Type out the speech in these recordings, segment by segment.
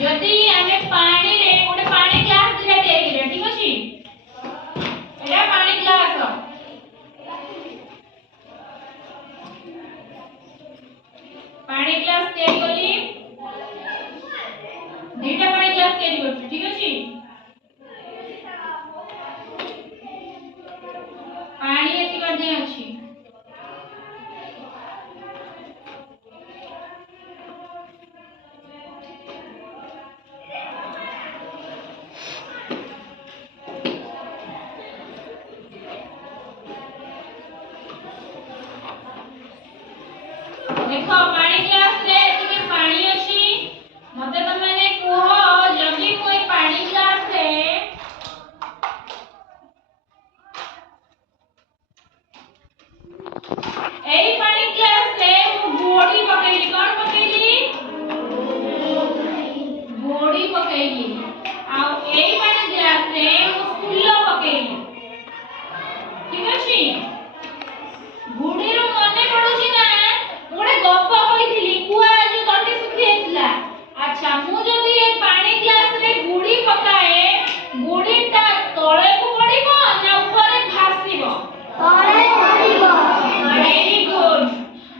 जदि आमे पानी रे गोटे पानी ग्लास दिला देइले ठीक अछि एटा पानी ग्लास तैयारी कली दुईटा पानी ग्लास तैयारी करछु ठीक अछि पानी एति कर दे अछि देखो पानी ग्लास रे एति पानी अछि मते तमने कुहो जदि कोई पानी ग्लास रे एई पानी ग्लास रे बोडी पकेली कोन पकेली बोडी पकेली आ एई पानी ग्लास रे फूल पकेली ठीक अछि गुडी रो मने पडुची ना मोडे गप्प कहिथिली कुआ जो तंटी सुखी हेतला अच्छा मु जदि ए पानी ग्लास रे गुडी पकाए गुडीटा तळे को पडिबो ना ऊपर भासीबो तळे पडिबो वेरी गुड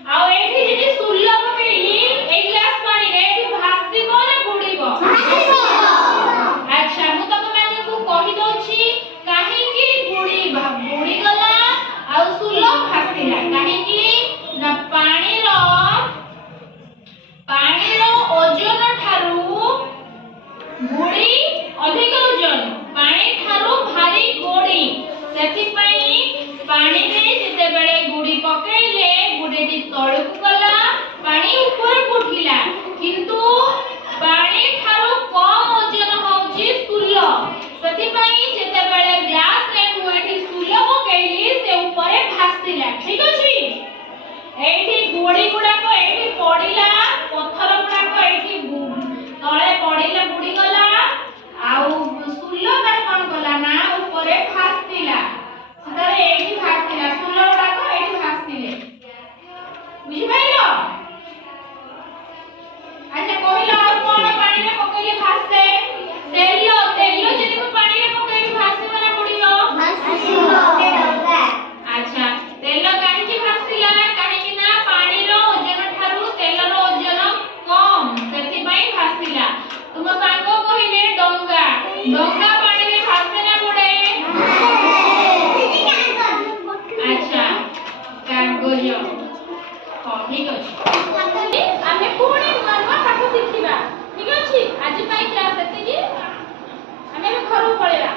आ एठी जदि सुल्ला पकेली ए ग्लास पानी रे एठी भासीबो ना गुडीबो भासीबो अच्छा मु तको माने को कहि दोछि काहे कि गुडी गला आ सुल्ला भासीला काहे कि ना पानी रो ओजन ठारू गुडी अधिक ओजन पानी ठारू भारी गोडी सेति पई पानी रे जते बेले गुडी पकेइले गुडीटी तळकु गला पानी ऊपर उठिला किंतु पानी ठारू कम ओजन होउची सुल्ल सेति पई जते बेले ग्लास रे मु एठी सुल्ल पकेइली से ऊपर भासिला ठीक अछि एठी गुडी गुडा को एठी पडिला पत्थर गुडा को एठी तळे पडिला गुडी गला आउ सुल्ल ता कोन गला ना ऊपर भासिला सेतारे एठी भासिला सुल्ल गुडा को एठी भासिले बुझि पाइलो अच्छा कहिला कोन पानी रे पकेले भासे तेल जदि को पानी रे पकेले भासिबो ना पडियो भासिबो अच्छा तेल काहे कि भासिला काहे कि ना पानी रो ओजन ठारू तेल रो ओजन कम सेति पई भासिला तुम सांगो कहिले डोंगा पानी रे भासे ना पडे अच्छा कागज हां ठीक अछि आमे पुणी नरवा पाठ शिखिबा ठीक अछि आज पई क्लास एते कि आमे घरु पळेला